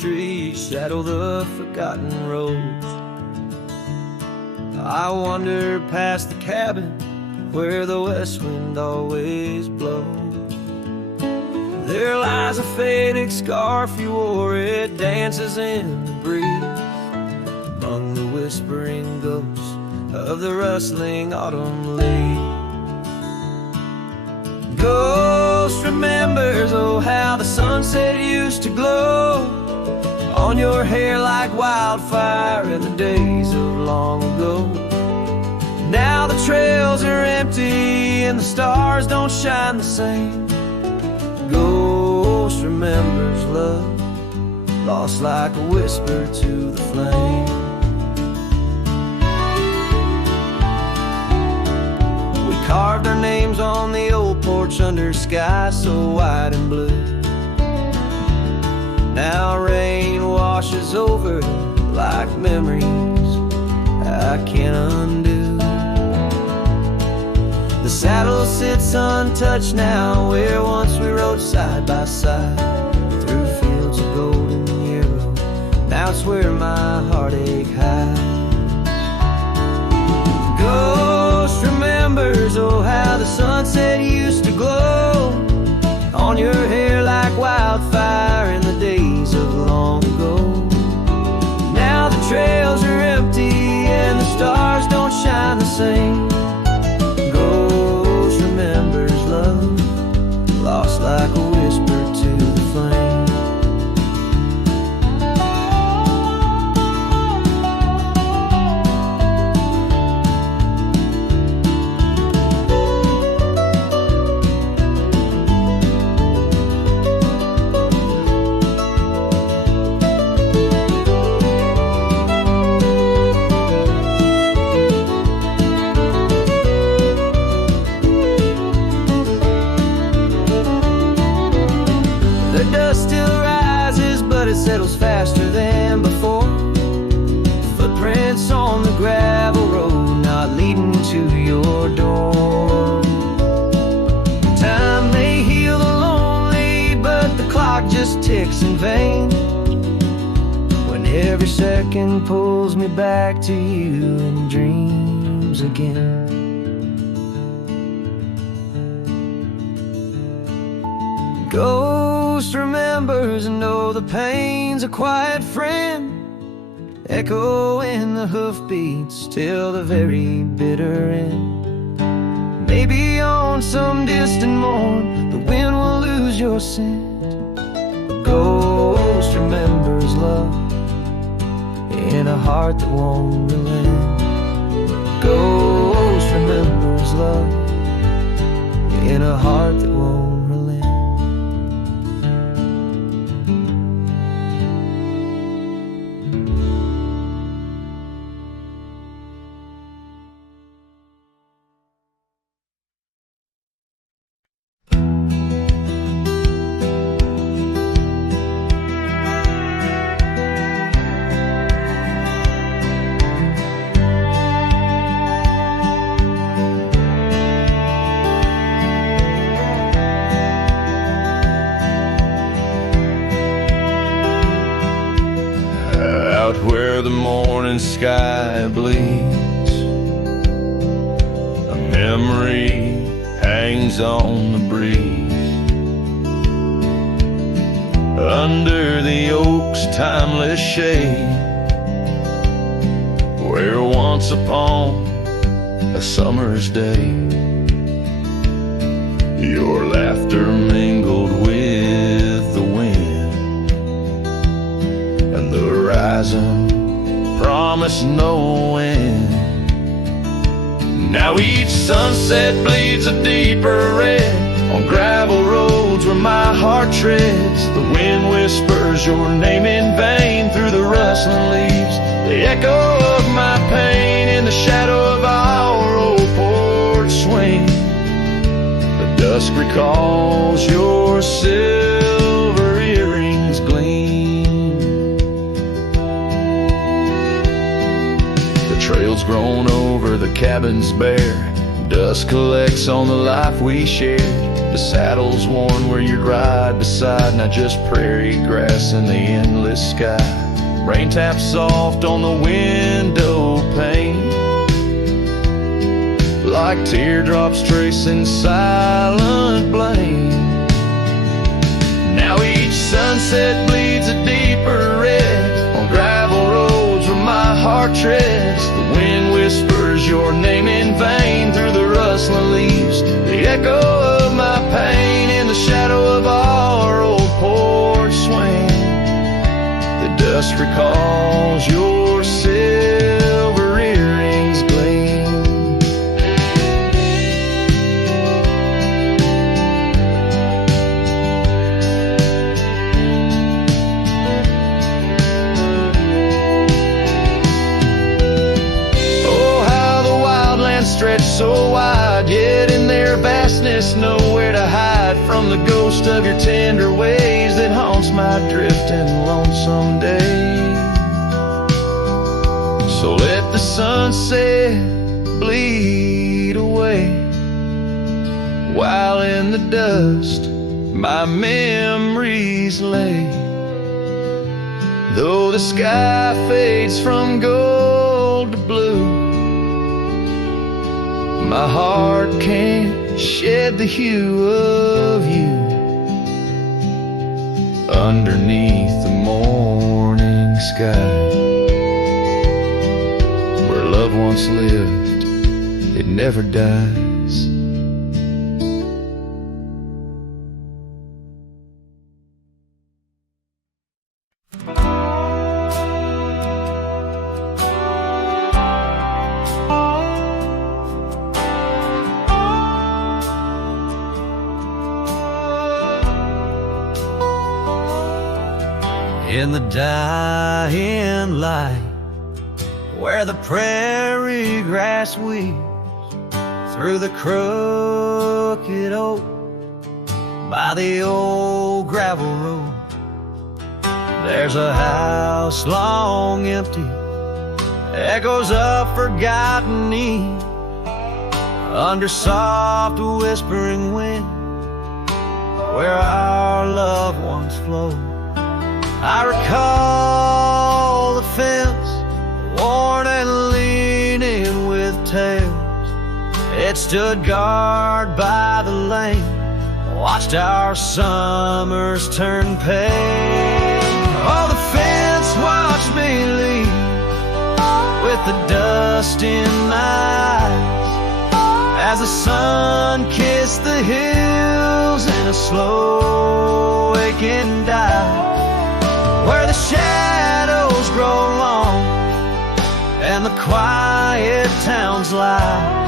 streets shadow the forgotten roads. I wander past the cabin where the west wind always blows. There lies a faded scarf you wore, it dances in the breeze among the whispering ghosts of the rustling autumn leaves. Ghost remembers, oh how the sunset used to glow on your hair like wildfire in the days of long ago. Now the trails are empty and the stars don't shine the same. Ghost remembers love, lost like a whisper to the flame. We carved our names on the old porch under sky so wide and blue. Now rain washes over like memories I can't undo. The saddle sits untouched now where once we rode side by side through fields of golden yarrow. Now it's where my heartache hides. Ghost remembers, oh how the sunset used to glow on your hair like wildfire in the days of long ago. Now the trails are empty and the stars don't shine the same. Ghost remembers love, lost like a whisper to the flame. Settles faster than before. Footprints on the gravel road, not leading to your door. Time may heal the lonely, but the clock just ticks in vain when every second pulls me back to you in dreams again. Ghost remembers, and oh, the pain's a quiet friend, echo in the hoofbeats till the very bitter end. Maybe on some distant morn the wind will lose your scent. A ghost remembers love in a heart that won't relent. Ghost remembers love in a heart that won't relent. Where the morning sky bleeds, a memory hangs on the breeze. Under the oak's timeless shade, where once upon a summer's day your laughter mingled with the wind, and the horizon promised no end. Now each sunset bleeds a deeper red on gravel roads where my heart treads. The wind whispers your name in vain through the rustling leaves, the echo of my pain in the shadow of our old porch swing. The dusk recalls your silver earrings gleam. The trail's grown over the cabins bare, Dust collects on the life we shared. The saddle's worn where you'd ride beside, not just prairie grass in the endless sky. Rain taps soft on the window pane, like teardrops tracing silent blame. Now each sunset bleeds a deeper red on gravel roads where my heart treads. The wind whispers your name in vain through the rustling leaves. The echo of my pain in the shadow of our old porch swing. The dust recalls your silver earrings gleam. Stretch so wide, yet in their vastness nowhere to hide from the ghost of your tender ways that haunts my drifting lonesome days. So let the sunset bleed away, while in the dust my memories lay. Though the sky fades from gold to blue, my heart can't shed the hue of you. Underneath the morning sky, where love once lived, it never dies. In the dying light, where the prairie grass weaves through the crooked oak by the old gravel road, there's a house long empty, echoes of forgotten eve under soft whispering wind, where our loved ones flow. I recall the fence, worn and leaning with tails. It stood guard by the lane, watched our summers turn pale. Oh, the fence watched me leave with the dust in my eyes, as the sun kissed the hills in a slow waking dive, where the shadows grow long and the quiet towns lie.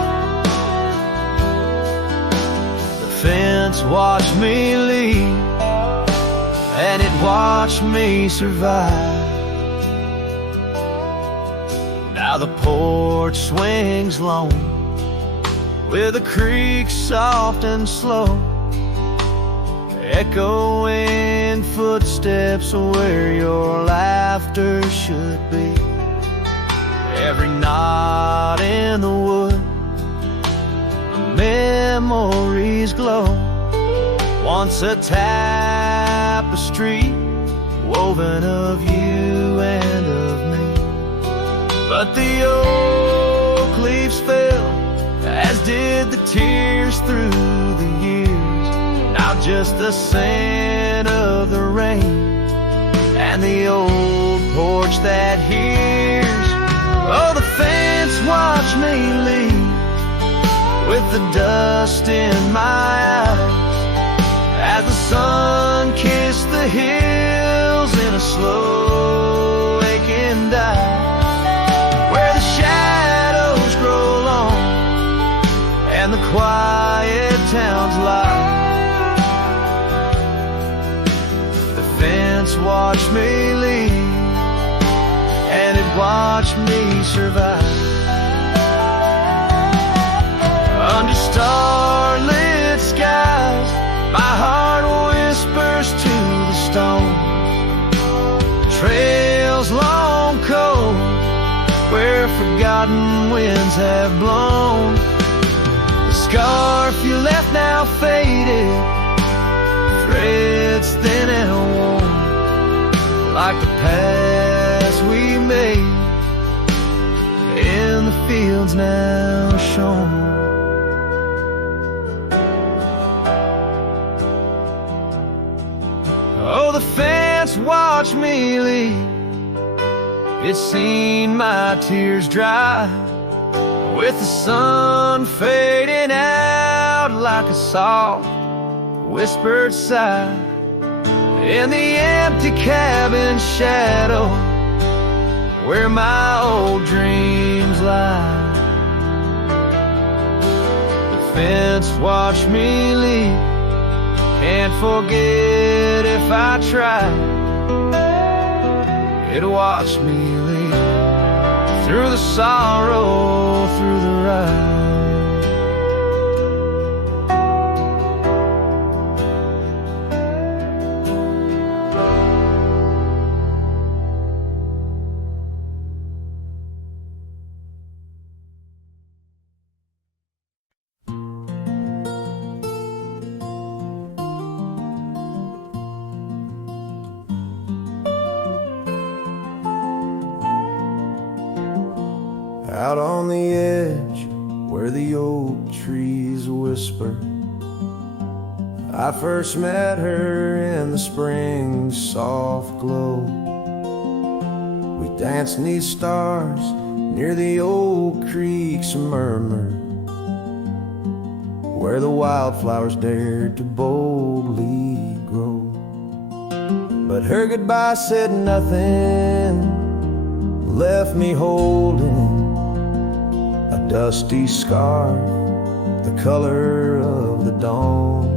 The fence watched me leave, and it watched me survive. Now the porch swings lone, with the creek soft and slow, echoing footsteps where your laughter should be. Every knot in the wood, memories glow, once a tapestry woven of you and of me. But the oak leaves fell, as did the tears through the years. Now just the scent of the rain and the old porch that hears. Oh, the fence watched me leave with the dust in my eyes, as the sun kissed the hills in a slow waking dive, where the shadows grow long and the quiet towns lie. Watched me leave, and it watched me survive. Under starlit skies, my heart whispers to the stone. Trails long cold, where forgotten winds have blown. The if you left now faded, threads thin and worn, like the past we made in the fields now shown. Oh, the fence watched me leave. It's seen my tears dry, with the sun fading out like a soft whispered sigh in the empty cabin shadow where my old dreams lie. The fence watched me leave, can't forget if I tried. It watched me leave through the sorrow, through the ride. Out on the edge where the oak trees whisper, I first met her in the spring's soft glow. We danced 'neath stars near the old creek's murmur, where the wildflowers dared to boldly grow. But her goodbye said nothing, left me holding a dusty scarf, the color of the dawn.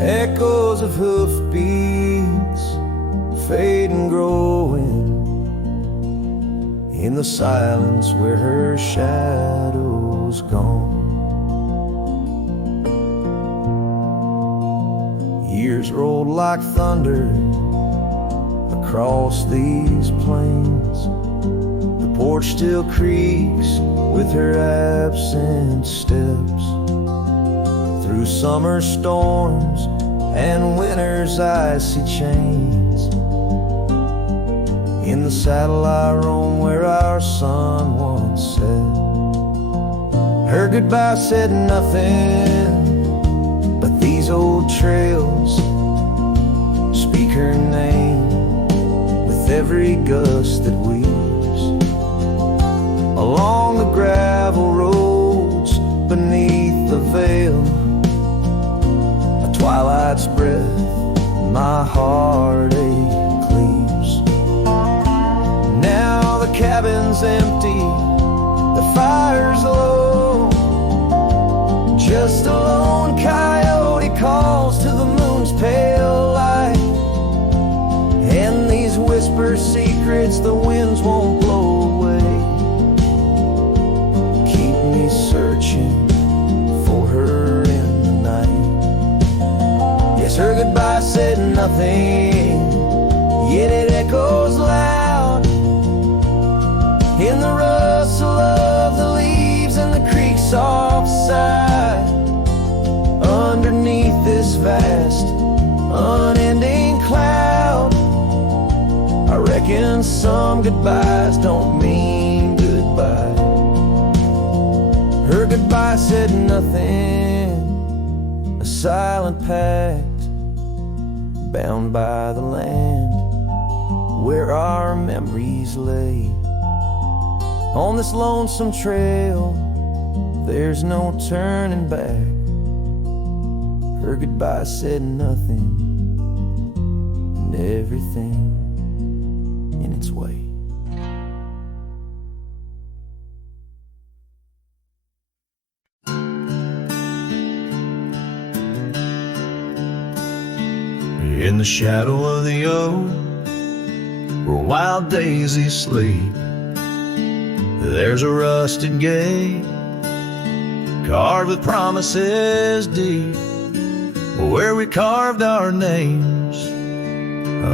Echoes of hoofbeats fade and growing in the silence where her shadow's gone. Years rolled like thunder across these plains. The porch still creaks with her absent steps, through summer storms and winter's icy chains. In the saddle I roam where our sun once set. Her goodbye said nothing, but these old trails speak her name with every gust that weaves along the gravel roads beneath the veil. A twilight's breath my heartache cleaves. Now the cabin's empty, the fire's low, just a lone coyote calls to the moon's pale light. And these whisper secrets the winds won't blow away, searching for her in the night. Yes, her goodbye said nothing, yet it echoes loud in the rustle of the leaves and the creek's soft sigh. Underneath this vast, unending cloud, I reckon some goodbyes don't mean goodbye. Her goodbye said nothing, a silent pact bound by the land where our memories lay. On this lonesome trail, there's no turning back. Her goodbye said nothing, and everything in its way. In the shadow of the oak, where wild daisies sleep, there's a rusted gate carved with promises deep, where we carved our names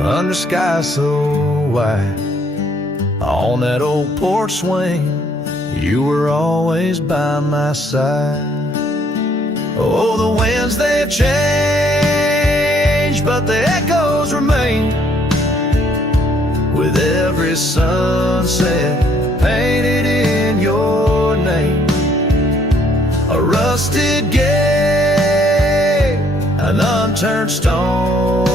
under sky so white. On that old porch swing, you were always by my side. Oh, the winds they've changed, but the echoes remain. With every sunset painted in your name. A rusted gate, an unturned stone,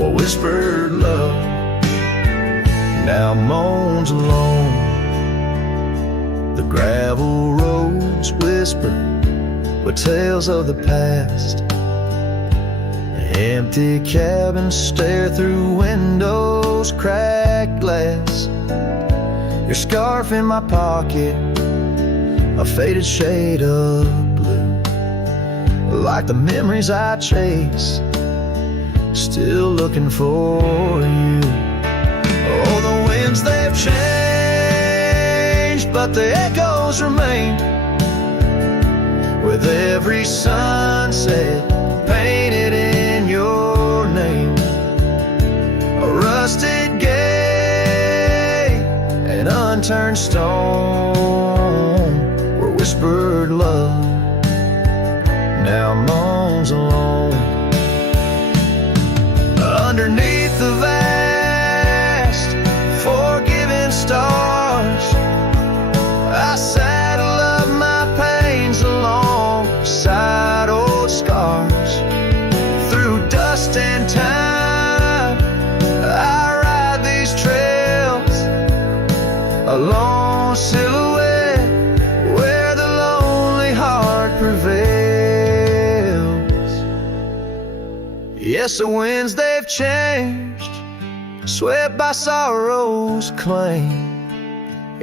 a whispered love now moans alone. The gravel roads whisper with tales of the past. Empty cabins stare through windows, cracked glass. Your scarf in my pocket, a faded shade of blue, like the memories I chase, still looking for you. Oh, the winds they've changed, but the echoes remain. With every sunset painted in your name. A rusted gate, an unturned stone, where whispered love now moans alone. Underneath the vast, forgiving stars, I saddle up my pains alongside old scars. Through dust and time, I ride these trails, a lone silhouette where the lonely heart prevails. Yes, the winds they've changed, swept by sorrow's claim.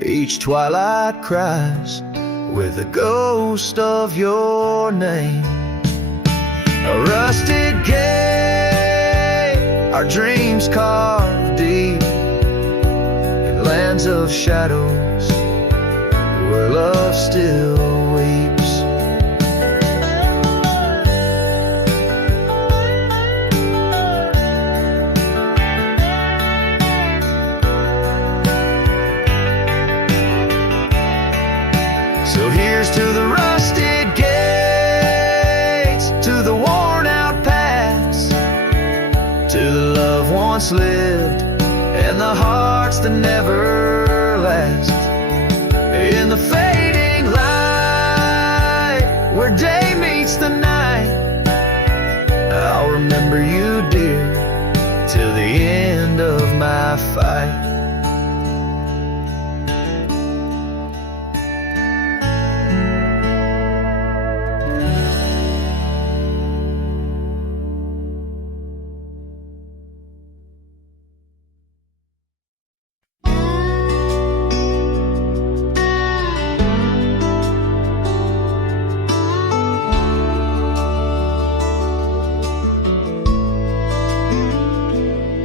Each twilight cries with the ghost of your name. A rusted gate, our dreams carved deep in lands of shadows where love still weeps. So here's to the rusted gates, to the worn out paths, to the love once lived and the hearts that never last. In the fading light, where day meets the night, I'll remember you, dear, till the end of my fight.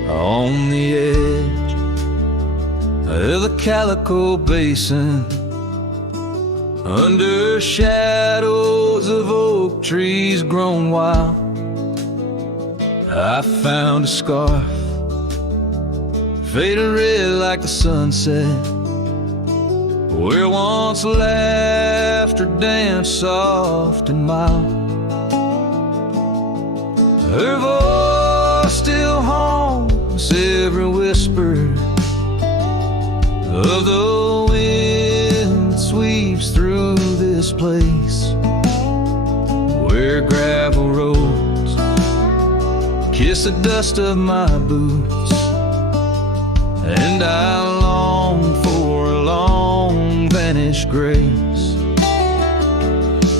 On the edge of the Calico Basin, under shadows of oak trees grown wild, I found a scarf, faded red like the sunset, where once laughter danced soft and mild. Her voice still haunts every whisper of the wind that sweeps through this place, where gravel roads kiss the dust of my boots, and I long for a long vanished grace.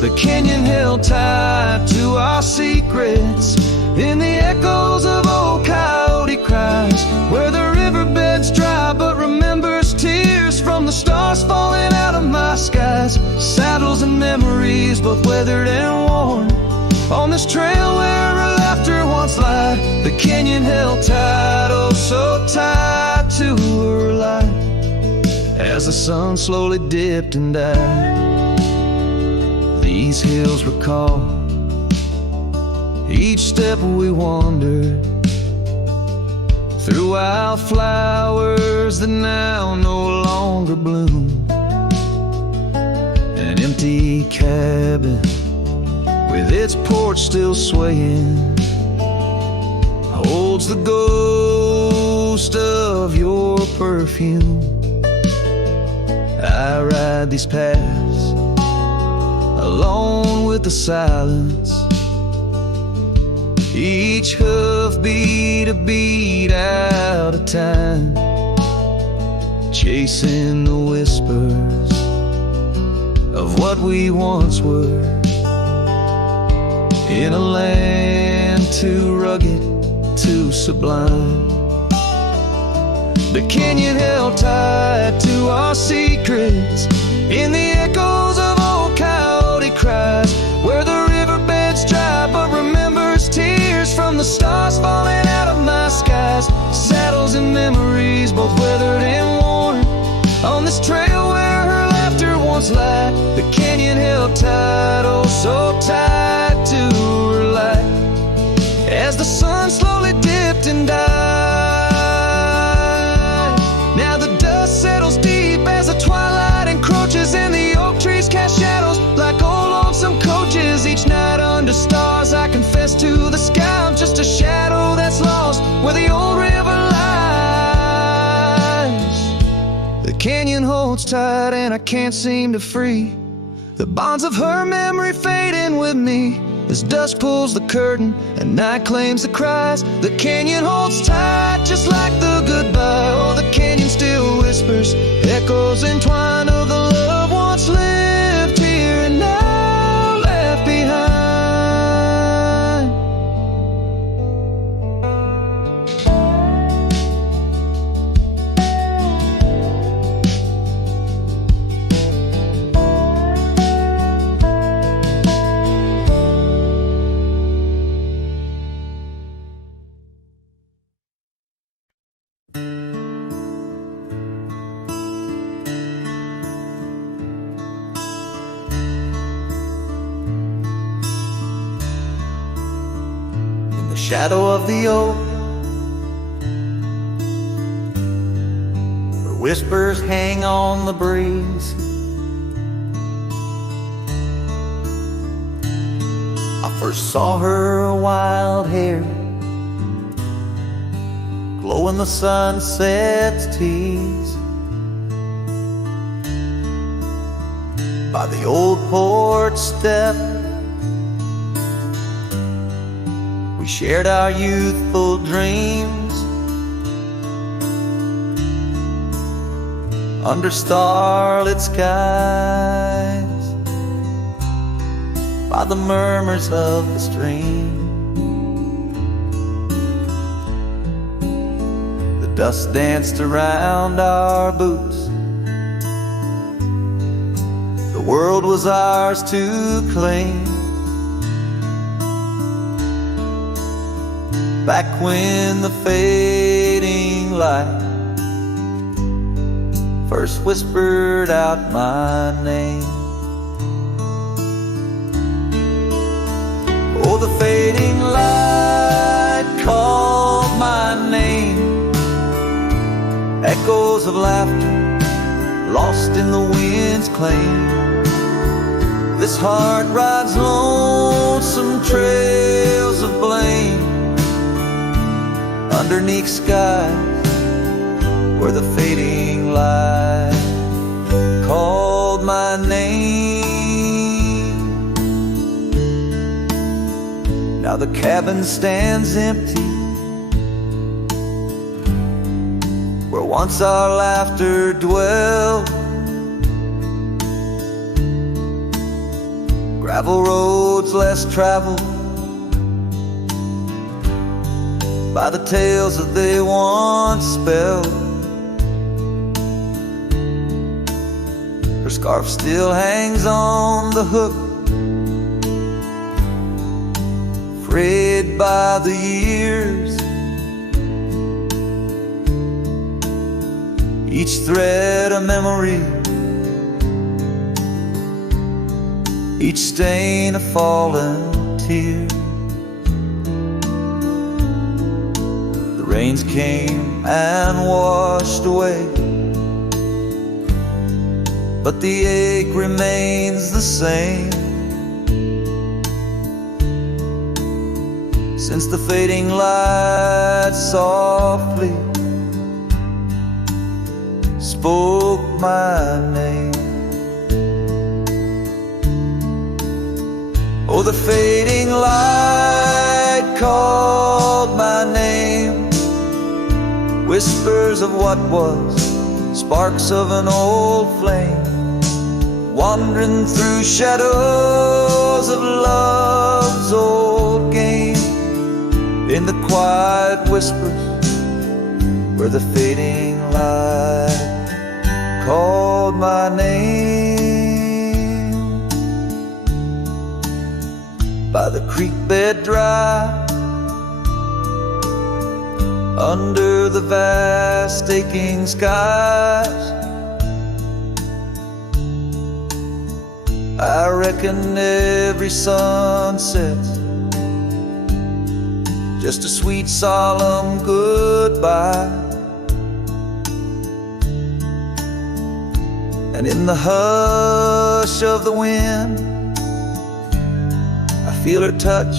The canyon held tight to our secrets in the echoes of old coyote cries, where the riverbed's dry but remembers tears from the stars falling out of my skies. Saddles and memories, both weathered and worn, on this trail where her laughter once lied. The canyon held tight, oh so tight to her light, as the sun slowly dipped and died. These hills recall each step we wandered through wildflowers that now no longer bloom. An empty cabin with its porch still swaying, holds the ghost of your perfume. I ride these paths alone with the silence, each hoof beat a beat out of time, chasing the whispers of what we once were, in a land too rugged, too sublime. The canyon held tight to our secrets, in the echoes of old coyote cries, where the riverbed's dry but remembers tears from the stars falling out of my skies. Saddles and memories, both weathered and worn, on this trail where her laughter once lied. The canyon held tight, oh so tight to her light, as the sun slowly dipped and died. Now the dust settles deep as the twilight encroaches, and the oak trees cast shadows like old lonesome coaches. Each night under stars I confess to the sky, I'm just a shadow that's lost where the old river lies. The canyon holds tight and I can't seem to free the bonds of her memory fading with me, as dusk pulls the curtain and night claims the cries. The canyon holds tight just like the goodbye. Oh, the canyon still whispers, echoes entwined of the love once lived here and now left behind. Shadow of the oak, where whispers hang on the breeze, I first saw her wild hair glow in the sunset's tease, by the old porch step. We shared our youthful dreams under starlit skies, by the murmurs of the stream. The dust danced around our boots. The world was ours to claim, back when the fading light first whispered out my name. Oh, the fading light called my name, echoes of laughter lost in the wind's claim. This heart rides lonesome trails of blame underneath skies where the fading light called my name. Now the cabin stands empty, where once our laughter dwelled. Gravel roads less traveled by the tales that they once spelled. Her scarf still hangs on the hook, frayed by the years. Each thread a memory, each stain a fallen tear. The rains came and washed away, but the ache remains the same. since the fading light softly spoke my name. Oh, the fading light called my name. Whispers of what was, sparks of an old flame, wandering through shadows of love's old game. In the quiet whispers where the fading light called my name. By the creek bed dry, under the vast aching skies, I reckon every sunset's just a sweet solemn goodbye. And in the hush of the wind, I feel her touch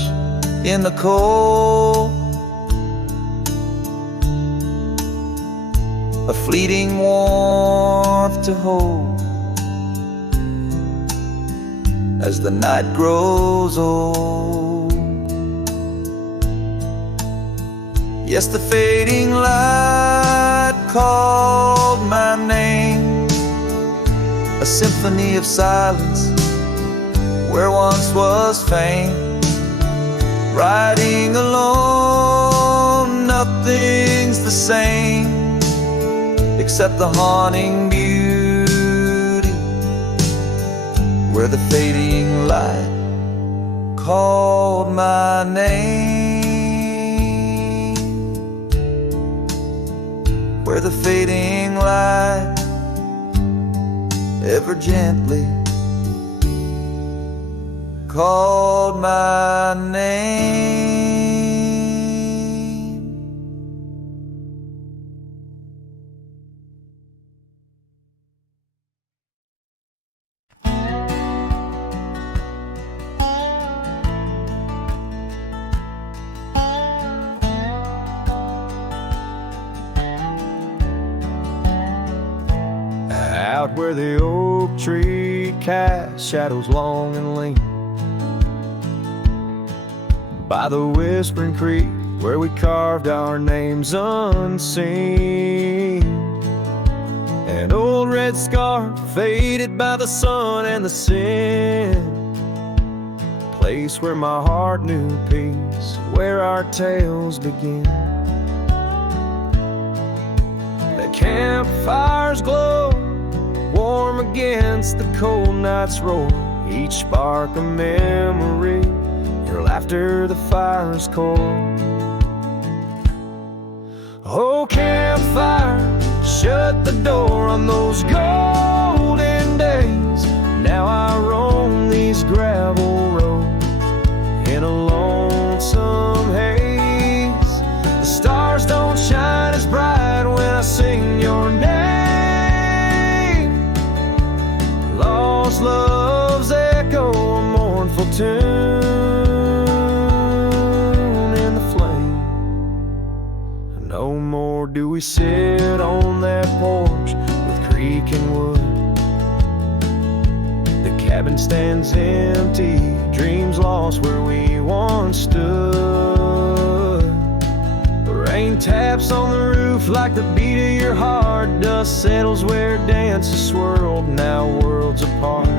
in the cold, a fleeting warmth to hold as the night grows old. Yes, the fading light called my name, a symphony of silence where once was fame. Riding alone, nothing's the same except the haunting beauty where the fading light called my name. Where the fading light ever gently called my name. Out where the oak tree casts shadows long and lean, by the whispering creek where we carved our names unseen, an old red scarf faded by the sun and the sin, place where my heart knew peace, where our tales begin. The campfire's glow, warm against the cold night's roar, each spark a memory, your laughter the fire's core. Oh, campfire, shut the door on those golden days. Now I roam these gravel roads in a lonesome haze. The stars don't shine as bright when I sing your name. Lost love's echo, a mournful tune in the flame. No more do we sit on that porch with creaking wood. The cabin stands empty, dreams lost where we once stood. The rain taps on the roof like the beat of your heart. Dust settles where dances swirled, now worlds apart.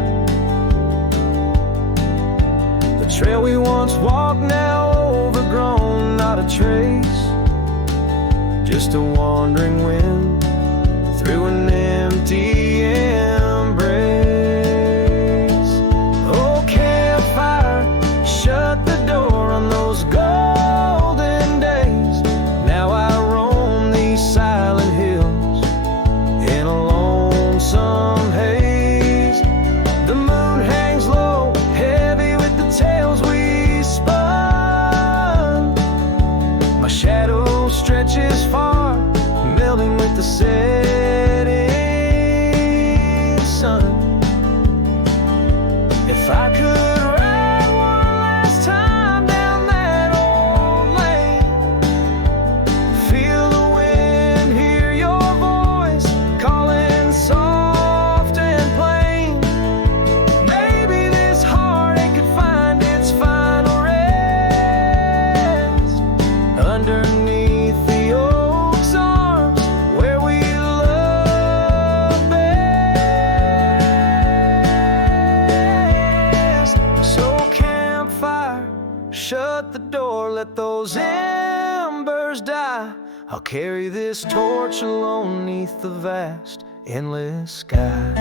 The trail we once walked, now overgrown, not a trace, just a wandering wind through an empty embrace. Oh, campfire, shut the door on those golden days. Now I roam these silent hills in a lonesome haze. The moon hangs low, heavy with the tales we spun. My shadow stretches far, melting with the setting shut the door, let those embers die. I'll carry this torch alone neath the vast, endless sky.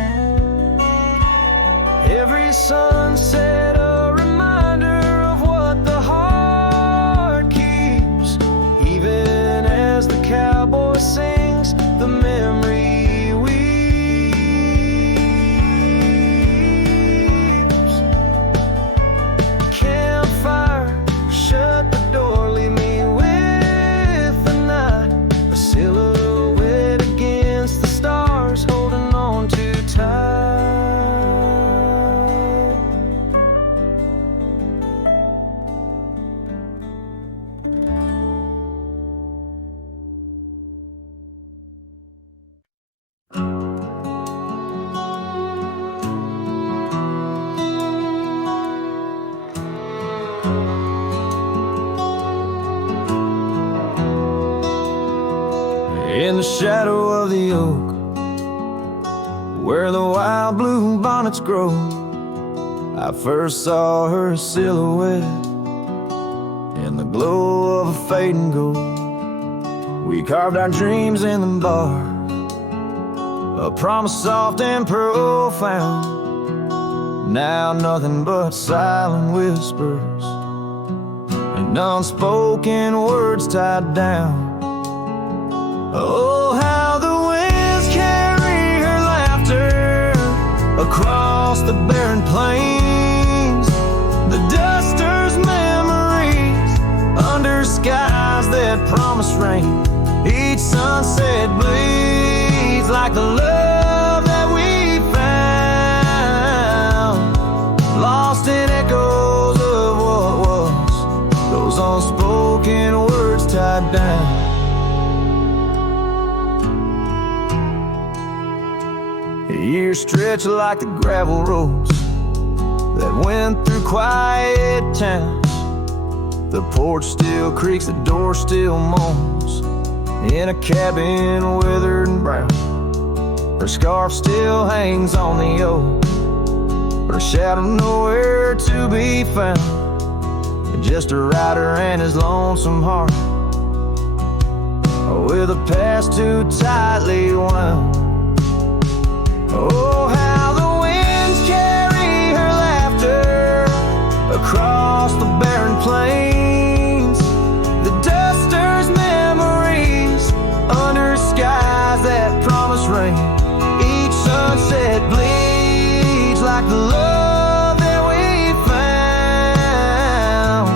Every sunset a reminder of what the heart keeps. Even as the cowboy sings, the memory weeps. Campfire, shut the door, leave me with the night. A silhouette against the stars, holding on too tight. In the shadow of the oak, where the wild blue bonnets grow, I first saw her silhouette in the glow of a fading gold. We carved our dreams in the bar, a promise soft and profound. Now nothing but silent whispers and unspoken words tied down. Oh, how the winds carry her laughter across the barren plains. The duster's memories under skies that promise rain. Each sunset bleeds like the love that we found, lost in echoes of what was, those unspoken words tied down. Years stretch like the gravel roads that went through quiet towns. The porch still creaks, the door still moans, in a cabin withered and brown. Her scarf still hangs on the oak, her shadow nowhere to be found. Just a rider and his lonesome heart, with a past too tightly wound. Oh, how the winds carry her laughter across the barren plains. The duster's memories under skies that promise rain. Each sunset bleeds like the love that we found,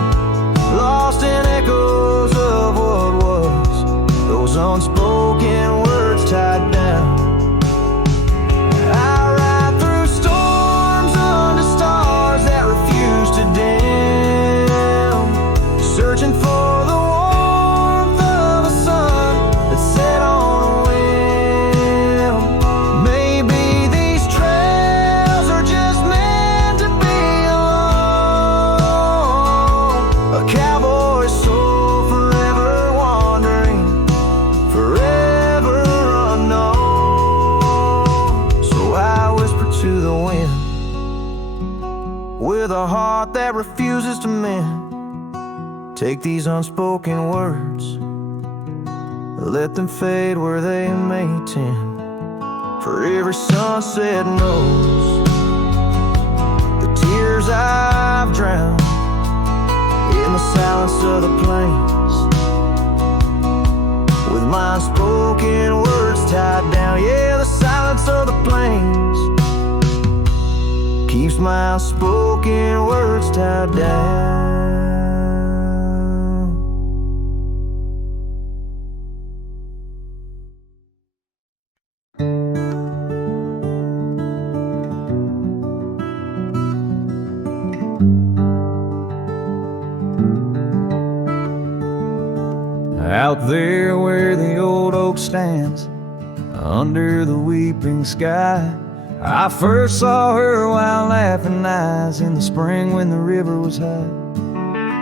lost in echoes of what was, those unspoken words tied down. Searching for the warmth of the sun that set on a whim. Maybe these trails are just meant to be alone. A cowboy's soul forever wandering, forever unknown. So I whisper to the wind, with a heart that refuses to mend. Take these unspoken words, let them fade where they may tend. For every sunset knows the tears I've drowned in the silence of the plains, with my unspoken words tied down. Yeah, the silence of the plains keeps my unspoken words tied down. Out there where the old oak stands, under the weeping sky, I first saw her while laughing eyes in the spring when the river was high.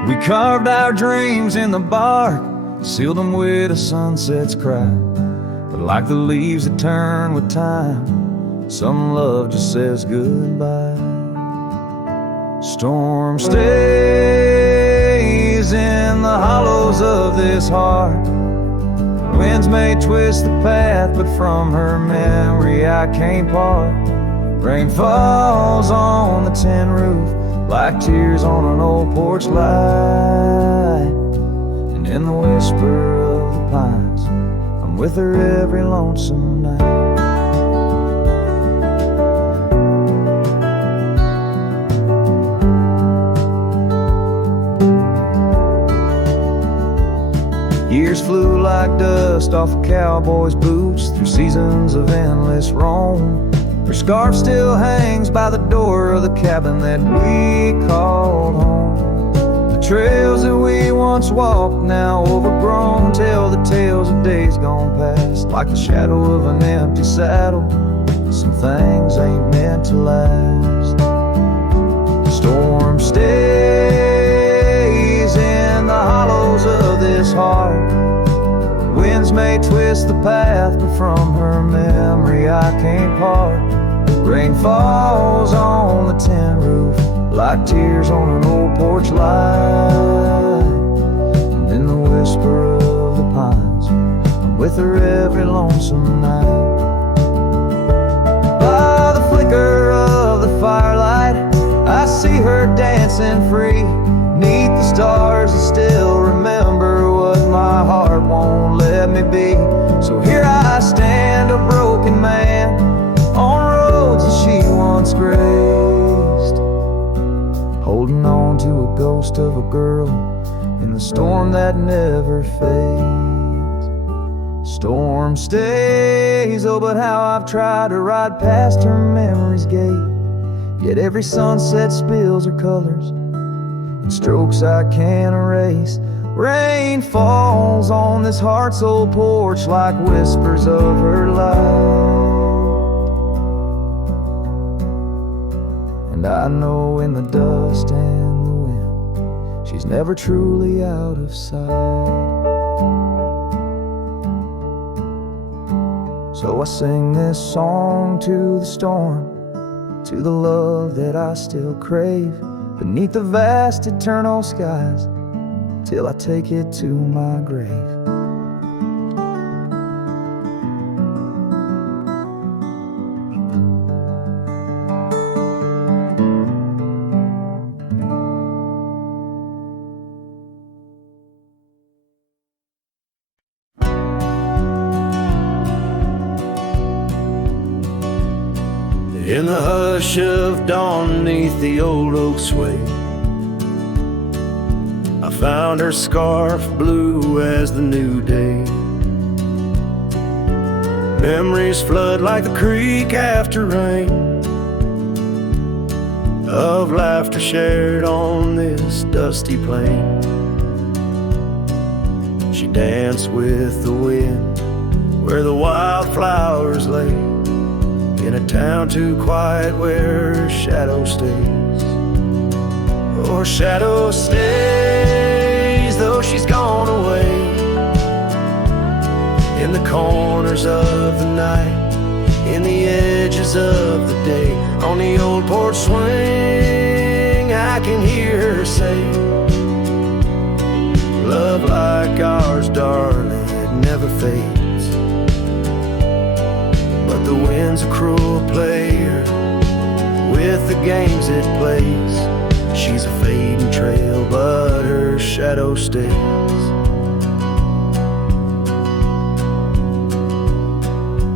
We carved our dreams in the bark, sealed them with a sunset's cry. But like the leaves that turn with time, some love just says goodbye. Storm stays hollows of this heart. Winds may twist the path, but from her memory I can't part. Rain falls on the tin roof like tears on an old porch light. And in the whisper of the pines, I'm with her every lonesome night. Years flew like dust off a cowboy's boots through seasons of endless roam. Her scarf still hangs by the door of the cabin that we called home. The trails that we once walked, now overgrown, tell the tales of days gone past. Like the shadow of an empty saddle, some things ain't meant to last. The storm stays in the hollows of this heart. Winds may twist the path, but from her memory I can't part. Rain falls on the tin roof like tears on an old porch light. And in the whisper of the pines, I'm with her every lonesome night. By the flicker of the firelight, I see her dancing free. Neath the stars I still remember what my heart won't let me be. So here I stand, a broken man, on roads that she once graced, holding on to a ghost of a girl in the storm that never fades. Storm stays, oh but how I've tried to ride past her memory's gate. Yet every sunset spills her colors in strokes I can't erase. Rain falls on this heart-soul porch like whispers of her life. And I know in the dust and the wind, she's never truly out of sight. So I sing this song to the storm, to the love that I still crave, beneath the vast eternal skies, till I take it to my grave. In the hush of dawn neath the old oak sway, I found her scarf blue as the new day. Memories flood like the creek after rain, of laughter shared on this dusty plain. She danced with the wind where the wildflowers lay, in a town too quiet where her shadow stays. Oh, her shadow stays, though she's gone away, in the corners of the night, in the edges of the day. On the old porch swing I can hear her say, love like ours, darling, it never fades. But the wind's a cruel player with the games it plays. She's a fading trail, but her shadow stays.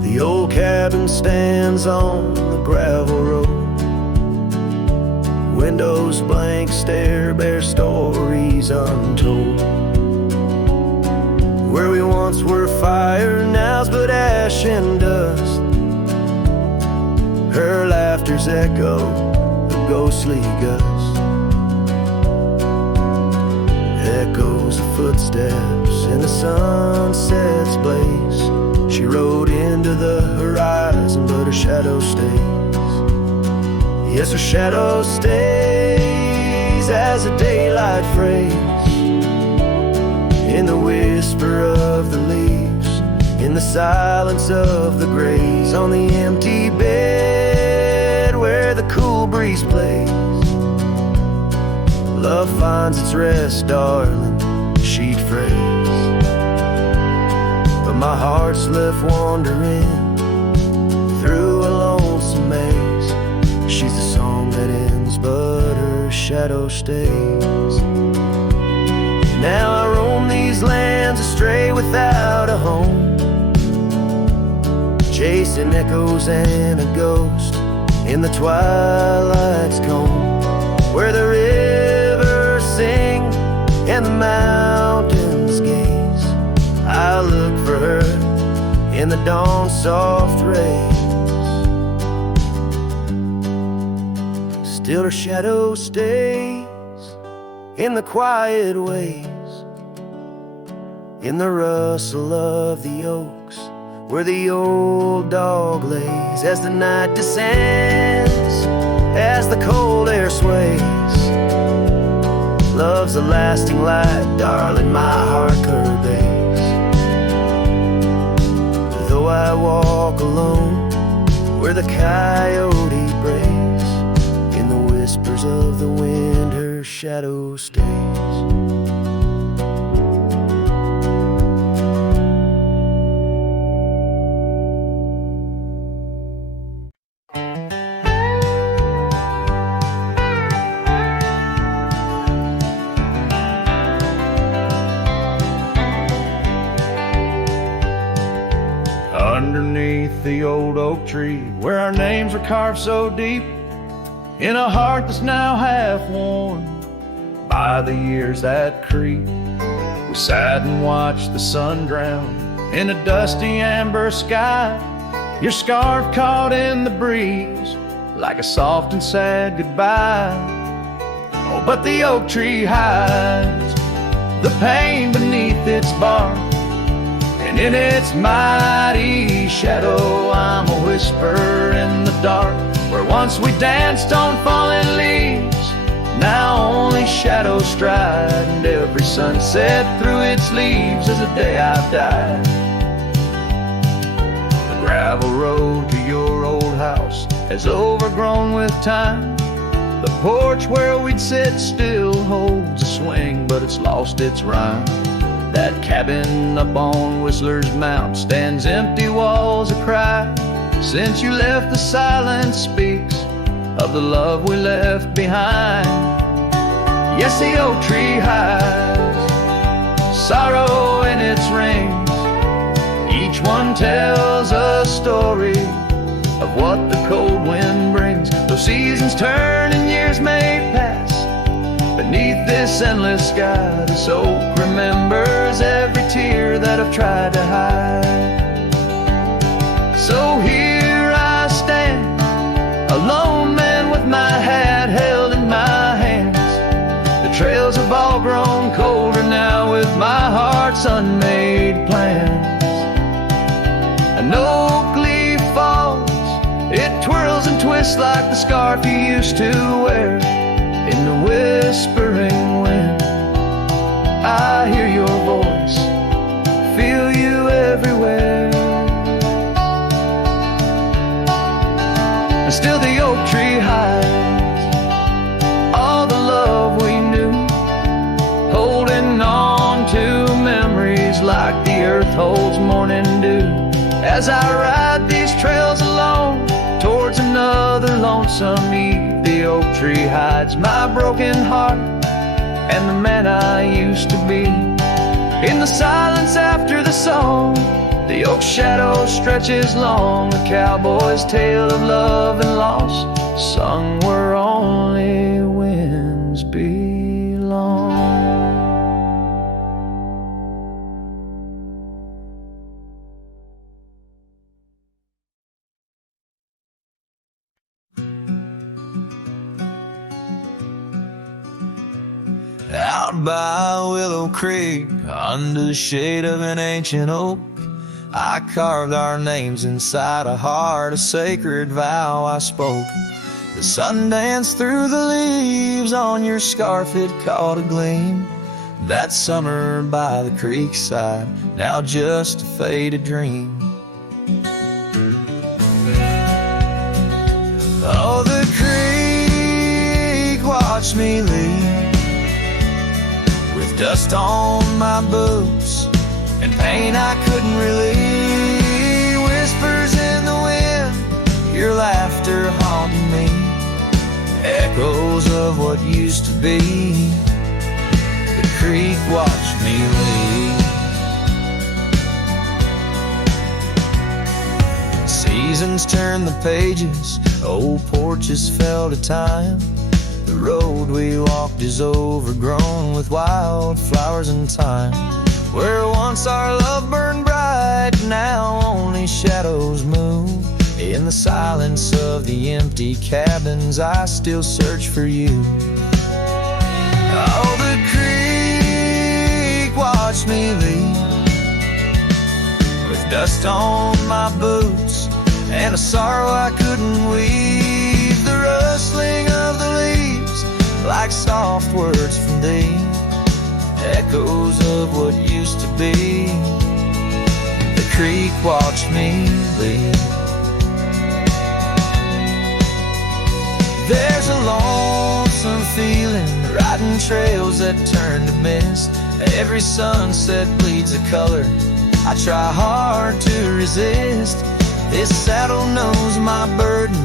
The old cabin stands on the gravel road, windows blank stare, bear stories untold. Where we once were fire, now's but ash and dust. Her laughter's echo, a ghostly gust, echoes of footsteps in the sunset's blaze. She rode into the horizon, but her shadow stays. Yes, her shadow stays as a daylight phrase, in the whisper of the leaves, in the silence of the graves, on the empty bed where the cool breeze plays. Love finds its rest, darling, she'd phrase. But my heart's left wandering through a lonesome maze. She's the song that ends, but her shadow stays. Now I roam these lands astray without a home, chasing echoes and a ghost in the twilight's comb, where the rivers sing and the mountains gaze. I look for her in the dawn's soft rays. Still her shadow stays in the quiet ways, in the rustle of the oaks, where the old dog lays. As the night descends, as the cold air sways, love's a lasting light, darling, my heart curves. Though I walk alone, where the coyote brays, in the whispers of the wind, her shadow stays. Underneath the old oak tree, where our names were carved so deep, in a heart that's now half worn by the years that creep, we sat and watched the sun drown in a dusty amber sky, your scarf caught in the breeze like a soft and sad goodbye. Oh, but the oak tree hides the pain beneath its bark, and in its mighty shadow I'm a whisper in the dark. Where once we danced on falling leaves, now only shadows stride, and every sunset through its leaves is a day I've died. The gravel road to your old house has overgrown with time. The porch where we'd sit still holds a swing, but it's lost its rhyme. That cabin up on Whistler's Mount stands empty walls a cry. Since you left, the silence speaks of the love we left behind. Yes, the oak tree hides sorrow in its rings. Each one tells a story of what the cold wind brings. Though seasons turn and years may pass, beneath this endless sky, this oak remembers every tear that I've tried to hide. So here I stand, a lone man with my hat held in my hands. The trails have all grown colder now with my heart's unmade plans. An oak leaf falls, it twirls and twists like the scarf you used to wear. In the whispering wind, I hear your voice, feel you everywhere. And still the oak tree hides all the love we knew, holding on to memories like the earth holds morning dew. As I ride these trails alone towards another lonesome eve, the oak tree hides my broken heart and the man I used to be. In the silence after the song, the oak shadow stretches long, a cowboy's tale of love and loss, sung where only winds belong. Out by Willow Creek, under the shade of an ancient oak, I carved our names inside a heart, a sacred vow I spoke. The sun danced through the leaves on your scarf, it caught a gleam. That summer by the creek side, now just a faded dream. Oh, the creek watched me leave, with dust on my boots and pain I couldn't relieve. Whispers in the wind, your laughter haunting me, echoes of what used to be. The creek watched me leave. Seasons turn the pages, old porches fell to time. The road we walked is overgrown with wildflowers and thyme. Where once our love burned bright, now only shadows move. In the silence of the empty cabins, I still search for you. Oh, the creek watched me leave, with dust on my boots and a sorrow I couldn't weave. The rustling of the leaves, like soft words from thee, echoes of what used to be. The creek watched me leave. There's a lonesome feeling, riding trails that turn to mist. Every sunset bleeds a color I try hard to resist. This saddle knows my burden,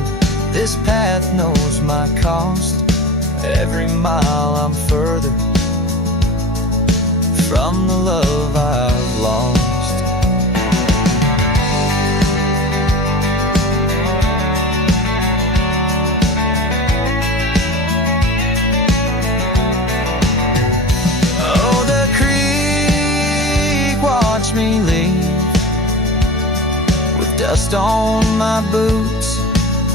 this path knows my cost. Every mile I'm further from the love I've lost. Oh, the creek watched me leave, with dust on my boots,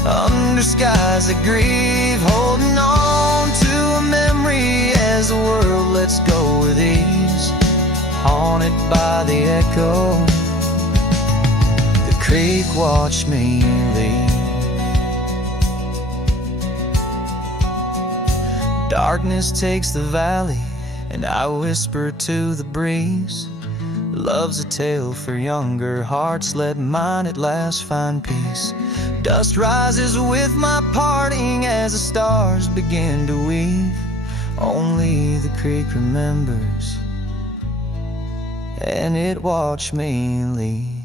under skies that grieve, holding on to a memory as the world lets go with ease, haunted by the echo. The creek watched me leave. Darkness takes the valley, and I whisper to the breeze, love's a tale for younger hearts, let mine at last find peace. Dust rises with my parting as the stars begin to weave. Only the creek remembers, and it watched me leave.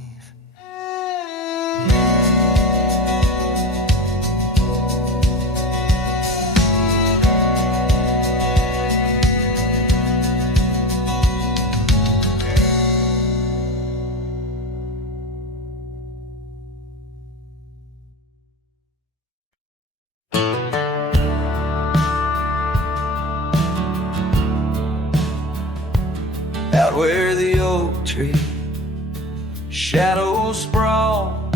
Out where the oak tree shadows sprawl,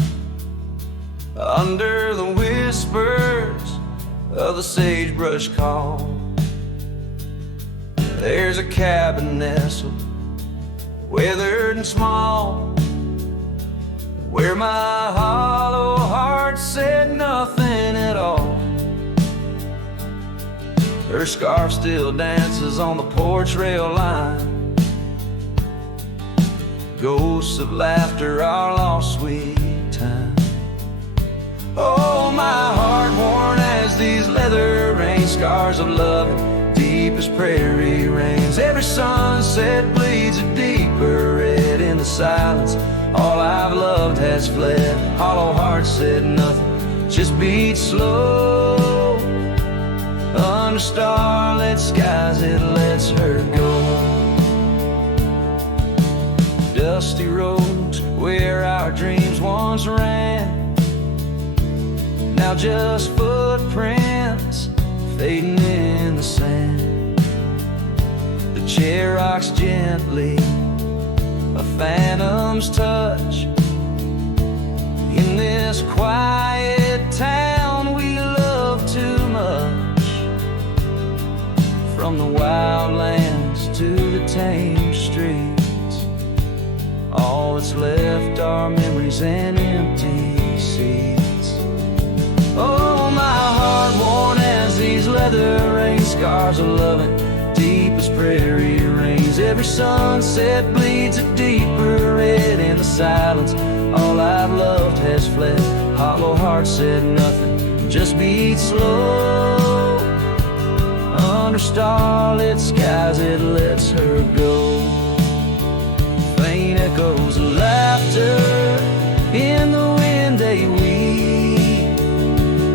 under the whispers of the sagebrush call, there's a cabin nestled, weathered and small, where my hollow heart said nothing at all. Her scarf still dances on the porch rail line, ghosts of laughter, our lost sweet time. Oh, my heart worn as these leather rain scars of love, deep as prairie rains. Every sunset bleeds a deeper red in the silence. All I've loved has fled. Hollow heart said nothing, just beat slow. Under starlit skies it lets her go. Dusty roads where our dreams once ran, now just footprints fading in the sand. The chair rocks gently, a phantom's touch. In this quiet town we love too much, from the wildlands to the tame streets. All that's left are memories and empty seats. Oh, my heart worn as these leather rain scars of loving, deep as prairie rains. Every sunset bleeds a deeper red in the silence. All I've loved has fled. Hollow heart said nothing, just beat slow. under starlit skies, it lets her go. Faint echoes of laughter in the wind they weave,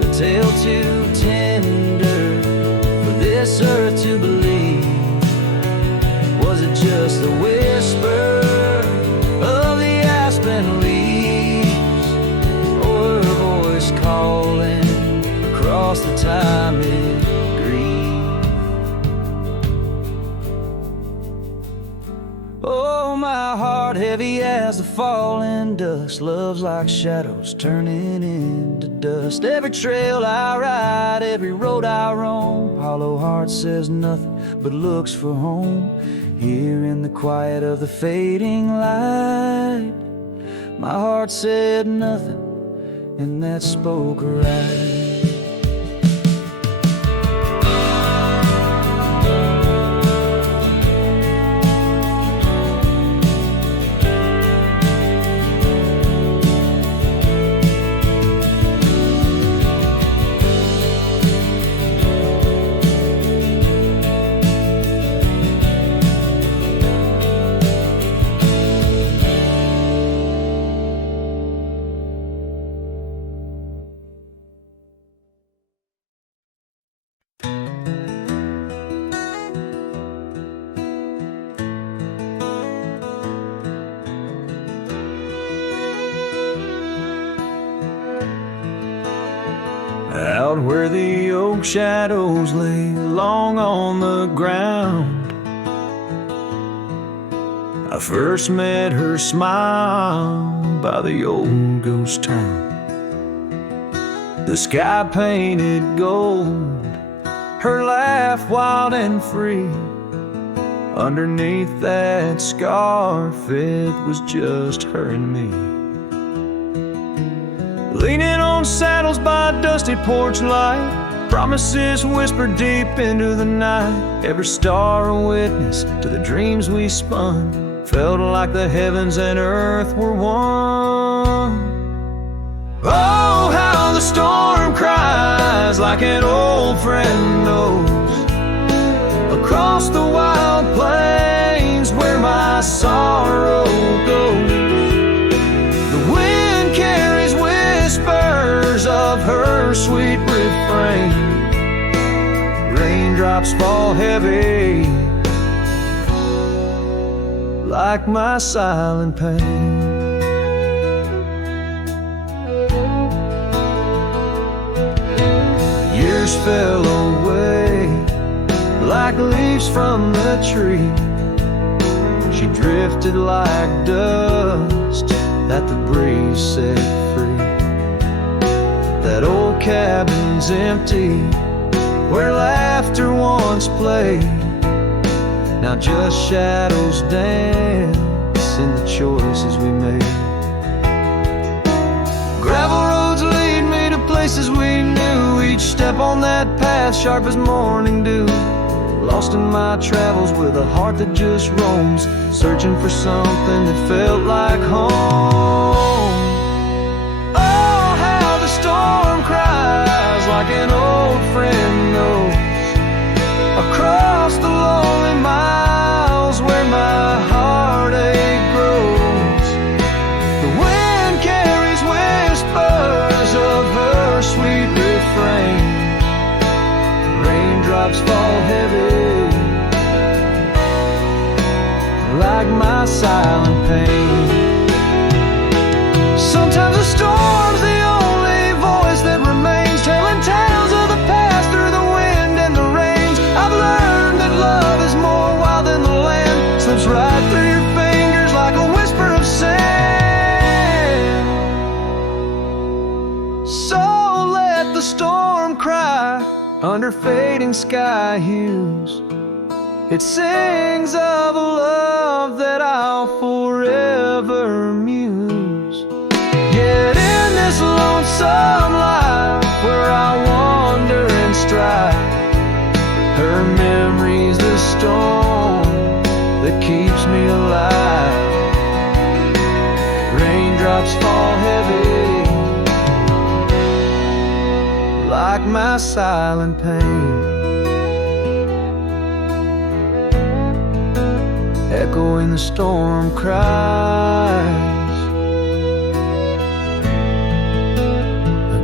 a tale too tender for this earth to believe. Was it just the whisper of the aspen leaves, or her voice calling across the timing green? Oh, my heart heavy as the falling dust, love's like shadows turning into dust. Every trail I ride, every road I roam, hollow heart says nothing but looks for home. Here in the quiet of the fading light, my heart said nothing, and that spoke right. Out where the oak shadows lay long on the ground, I first met her smile by the old ghost town. The sky painted gold, her laugh wild and free. Underneath that scarf it was just her and me. Leaning on saddles by a dusty porch light, promises whispered deep into the night. Every star a witness to the dreams we spun, felt like the heavens and earth were one. Oh, how the storm cries like an old friend knows, across the wild plains where my sorrow goes. Whispers of her sweet refrain, raindrops fall heavy like my silent pain. Years fell away like leaves from the tree. She drifted like dust that the breeze set free. That old cabin's empty, where laughter once played. Now just shadows dance in the choices we made. Gravel roads lead me to places we knew, each step on that path sharp as morning dew. Lost in my travels with a heart that just roams, searching for something that felt like home. Storm cries like an old friend knows, across the lonely miles where my heartache grows. The wind carries whispers of her sweet refrain, raindrops fall heavy like my silent pain. Sometimes the storm's the that remains, telling tales of the past through the wind and the rains. I've learned that love is more wild than the land, slips right through your fingers like a whisper of sand. So let the storm cry under fading sky hues. It sings of a love that I'll forever muse. Yet in this lonesome life where I wander and strive, her memory's the storm that keeps me alive. Raindrops fall heavy like my silent pain. echo in the storm cries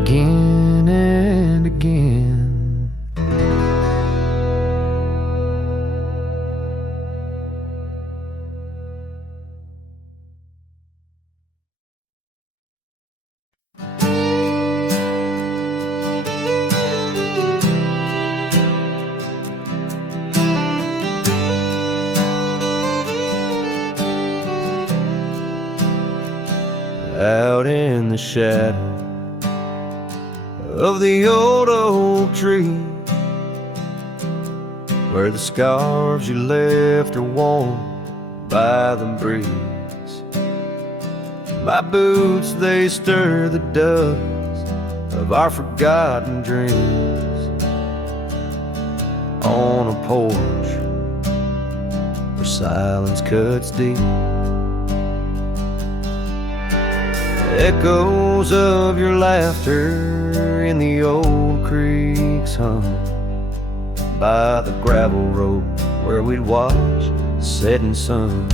again and again. Out in the shadow of the old oak tree, where the scarves you left are worn by the breeze. My boots, they stir the dust of our forgotten dreams. On a porch where silence cuts deep, echoes of your laughter in the old creeks hum by the gravel road where we'd watch the setting sun.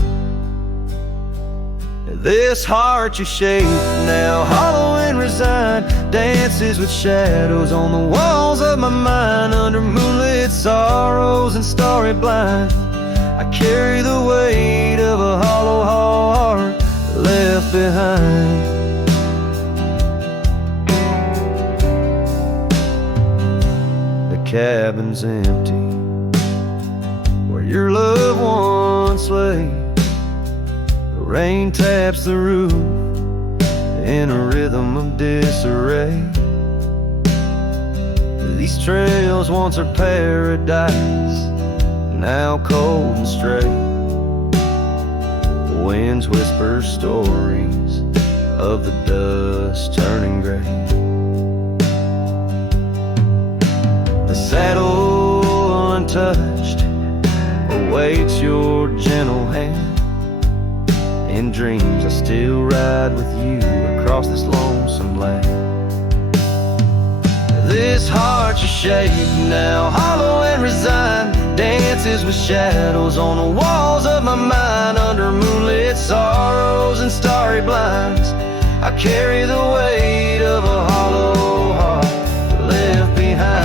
This heart you shape now, hollow and resigned, dances with shadows on the walls of my mind. Under moonlit sorrows and starry blind, I carry the weight of a hollow heart left behind. The cabin's empty where your loved ones lay. The rain taps the roof in a rhythm of disarray. These trails once are paradise, now cold and straight. The winds whisper stories of the dust turning gray. The saddle untouched awaits your gentle hand. In dreams I still ride with you across this lonesome land. This heart you shape now, hollow and resigned, dances with shadows on the walls of my mind. Under moonlit sorrows and starry blinds, I carry the weight of a hollow heart left behind.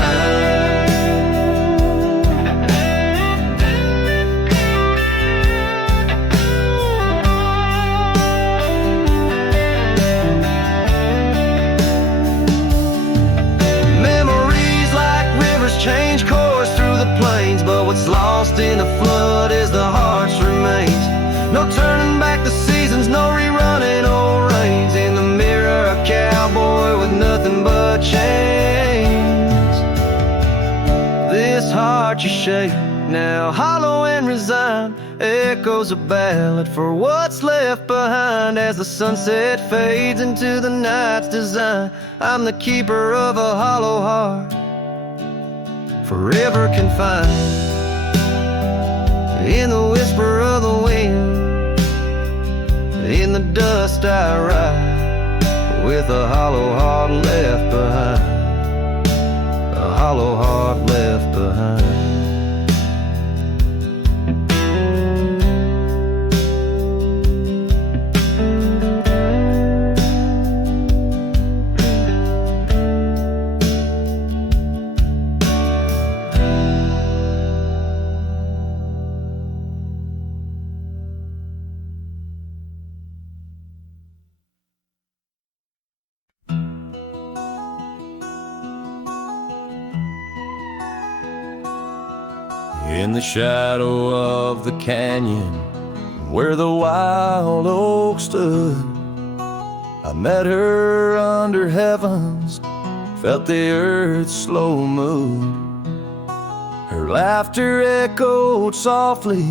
Change course through the plains, but what's lost in the flood is the heart's remains. No turning back the seasons, no rerunning old reins. In the mirror, a cowboy with nothing but chains. This heart you shape now, hollow and resigned, echoes a ballad for what's left behind. As the sunset fades into the night's design, I'm the keeper of a hollow heart, forever confined in the whisper of the wind. In the dust I ride with a hollow heart left behind, a hollow heart left behind. In the shadow of the canyon where the wild oak stood, I met her under heavens, felt the earth's slow move. Her laughter echoed softly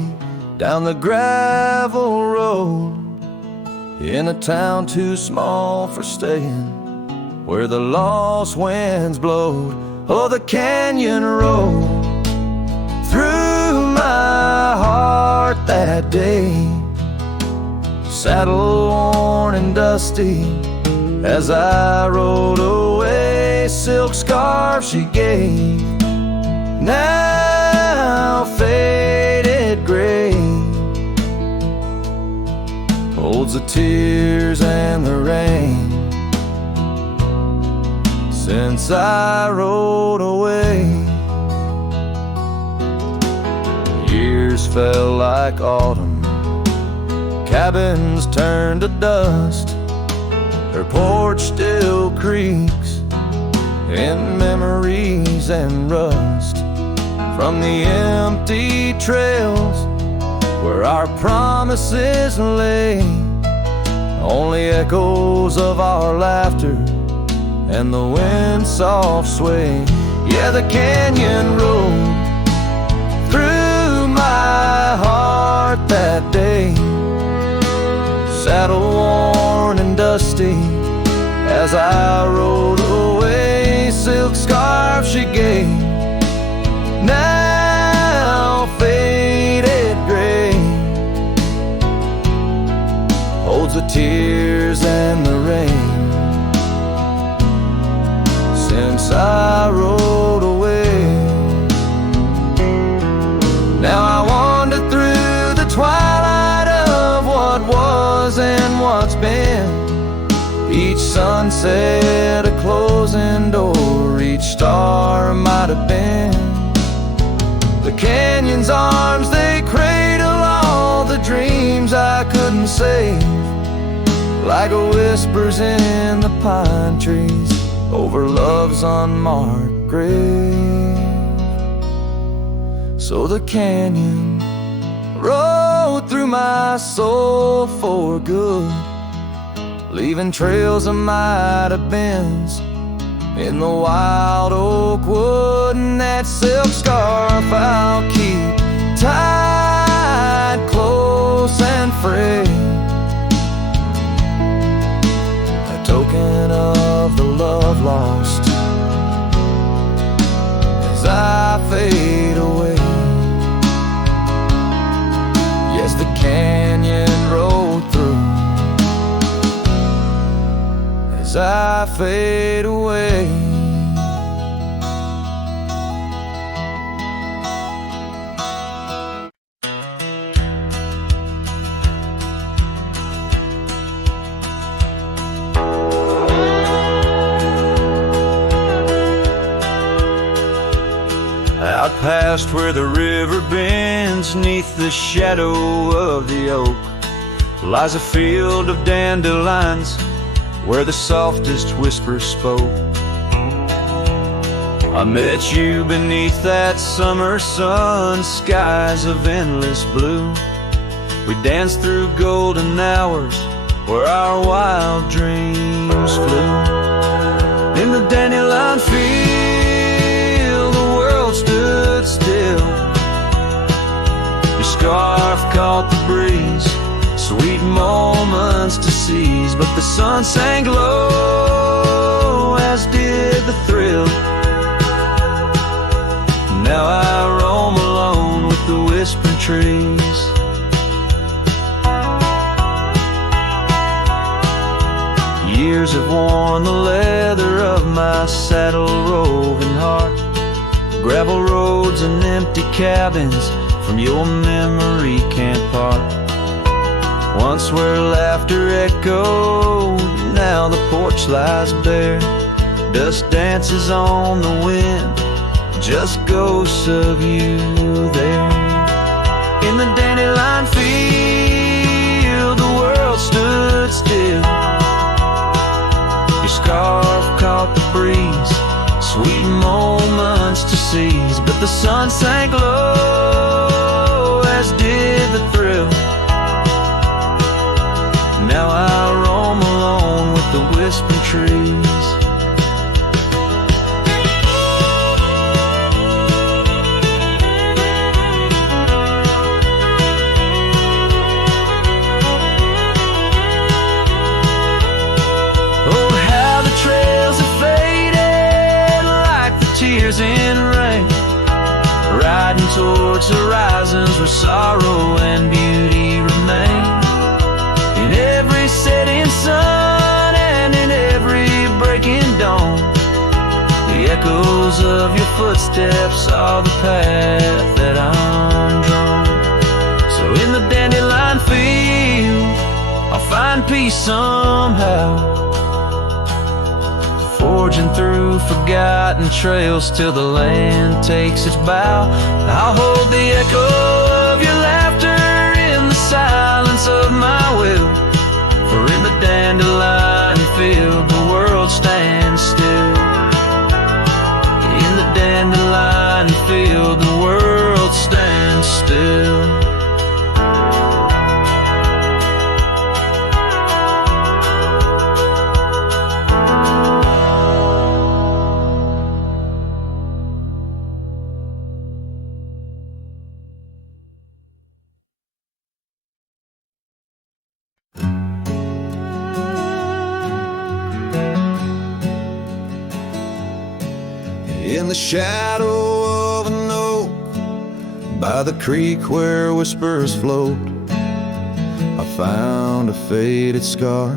down the gravel road, in a town too small for staying, where the lost winds blowed. Oh, the canyon road through my heart that day, saddle worn and dusty as I rode away. Silk scarf she gave, now faded gray, tears and the rain. Since I rode away, years fell like autumn, cabins turned to dust. Her porch still creaks in memories and rust from the empty trails where our promises lay. Only echoes of our laughter and the wind's soft sway. Yeah, the canyon rolled through my heart that day, saddle worn and dusty as I rode away. Silk scarf she gave, now faded gray, holds the tears and the rain. Since I rode away, now I wander through the twilight of what was and what's been. Each sunset a closing door, each star might have been. The canyon's arms, they cradle all the dreams I couldn't save, like whispers in the pine trees over love's unmarked grave. So the canyon rode through my soul for good, leaving trails of might have beens in the wild oak wood. And that silk scarf I'll keep tied close and frayed, a token of the love lost as I fade away. Yes, the canyon rolled through as I fade away. Out past where the river bends, neath the shadow of the oak, lies a field of dandelions where the softest whispers spoke. I met you beneath that summer sun, skies of endless blue. We danced through golden hours where our wild dreams flew. In the dandelion field, the world stood still. Your scarf caught the breeze, sweet moments to seize. But the sun sank low, as did the thrill. Now I roam alone with the whispering trees. Years have worn the leather of my saddle roving heart. Gravel roads and empty cabins from your memory can't part. Once where laughter echoed, now the porch lies bare. Dust dances on the wind, just ghosts of you there. In the dandelion field, the world stood still. Your scarf caught the breeze, sweet moments to seize. But the sun sank low, as did the thrill. Now I roam alone with the whispering trees. Oh, how the trails have faded like the tears in rain, riding towards horizons where sorrow and beauty remain. In every setting sun and in every breaking dawn, the echoes of your footsteps are the path that I'm drawn. So in the dandelion field, I'll find marching through forgotten trails till the land takes its bow. I'll hold the echo of your laughter in the silence of my will, for in the dandelion field the world stands still. In the dandelion field the world stands still. In the shadow of an oak, by the creek where whispers float, I found a faded scarf,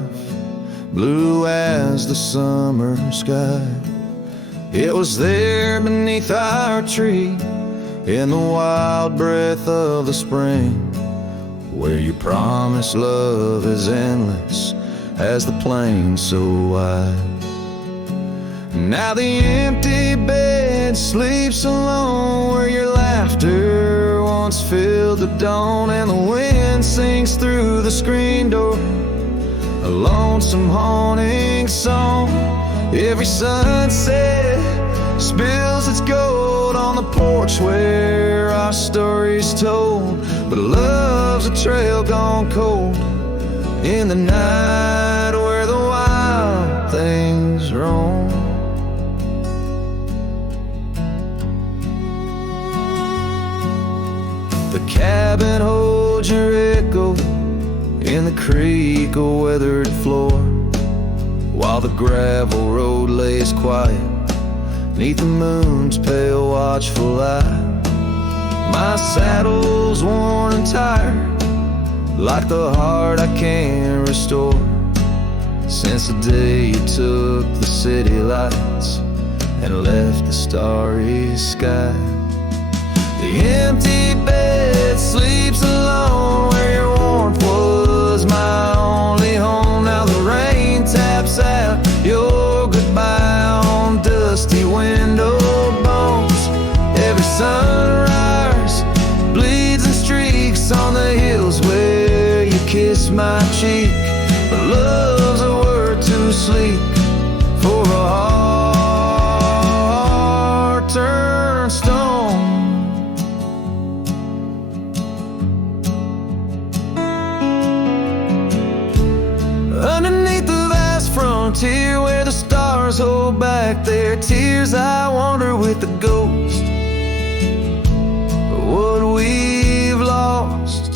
blue as the summer sky. It was there beneath our tree, in the wild breath of the spring, where you promise love is endless as the plain so wide. Now the empty bed sleeps alone, where your laughter once filled the dawn, and the wind sings through the screen door a lonesome haunting song. Every sunset spills its gold on the porch where our story's told, but love's a trail gone cold in the night where the wild things roam. The cabin holds your echo in the creek, a weathered floor, while the gravel road lays quiet neath the moon's pale watchful eye. My saddle's worn and tired, like the heart I can't restore, since the day you took the city lights and left the starry sky. The empty bed sleeps alone, where your warmth was my only home. Now the rain taps out your goodbye on dusty window bones. Every sunrise bleeds and streaks on the hills where you kiss my cheek, but love's a word too sleep for a heart turned stone. Underneath the vast frontier where the stars hold back their tears, I wander with the ghost of what we've lost.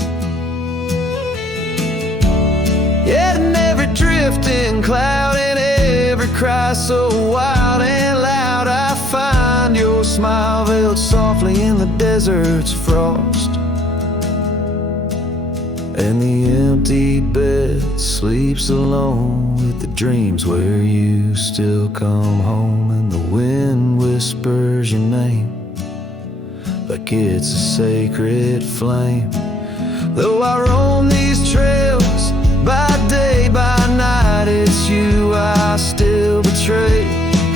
Yet in every drifting cloud and every cry so wild and loud, I find your smile veiled softly in the desert's frost. And the empty bed sleeps alone with the dreams where you still come home, and the wind whispers your name like it's a sacred flame. Though I roam these trails by day, by night, it's you I still betray,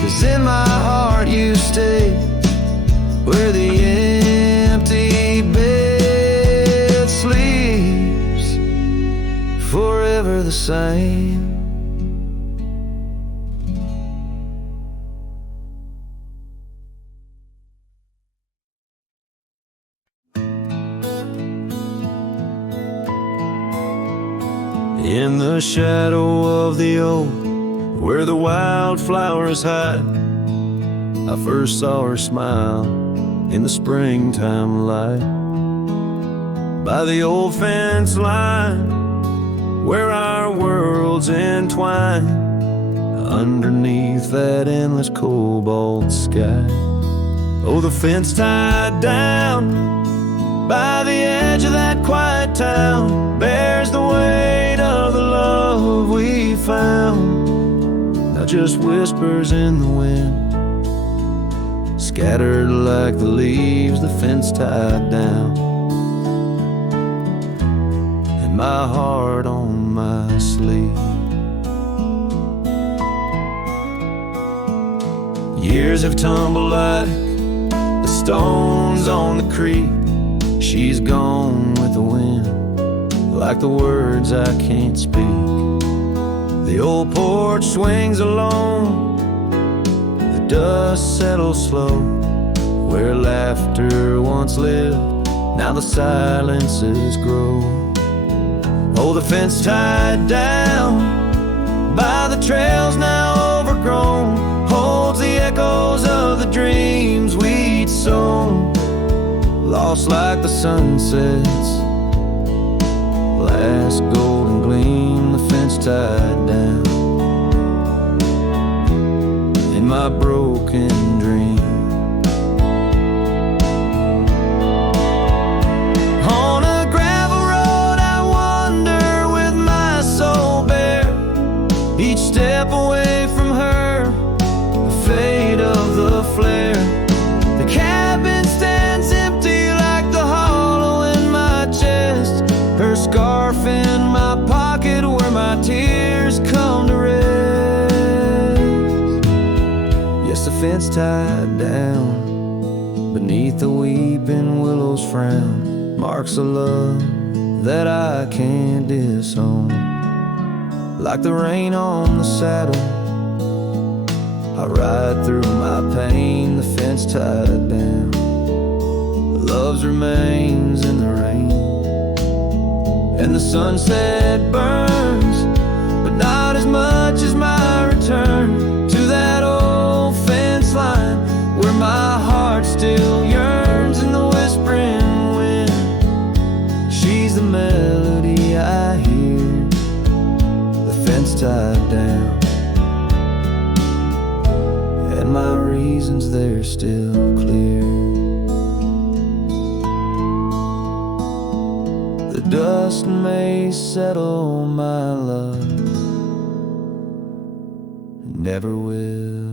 'cause in my heart you stay where the empty bed sleeps, forever the same. In the shadow of the oak, where the wildflowers hide, I first saw her smile in the springtime light. By the old fence line, where our worlds entwine, underneath that endless cobalt sky. Oh, the fence tied down by the edge of that quiet town bears the weight of the love we found. Now just whispers in the wind, scattered like the leaves the fence tied down, and my heart on my sleeve. Tears have tumbled like the stones on the creek. She's gone with the wind, like the words I can't speak. The old porch swings alone, the dust settles slow. Where laughter once lived, now the silences grow. Oh, the fence tied down by the trails now overgrown holds the echoes of the dreams we'd sown. Lost like the sunset's last golden gleam, the fence tied down in my broken dream. On a gravel road I wander with my soul bare, each step away from her, the fate of the flare. The cabin stands empty like the hollow in my chest, her scarf in my pocket where my tears come to rest. Yes, the fence tied down beneath the weeping willow's frown marks a love that I can't disown. Like the rain on the saddle, I ride through my pain, the fence tied down. Love's remains in the rain, and the sunset burns, but not as much as my return to that old fence line where my heart still yearns in the whispering wind. She's the melody I hear, the fence tied down, and my reasons they're still clear. The dust may settle, my love, never will.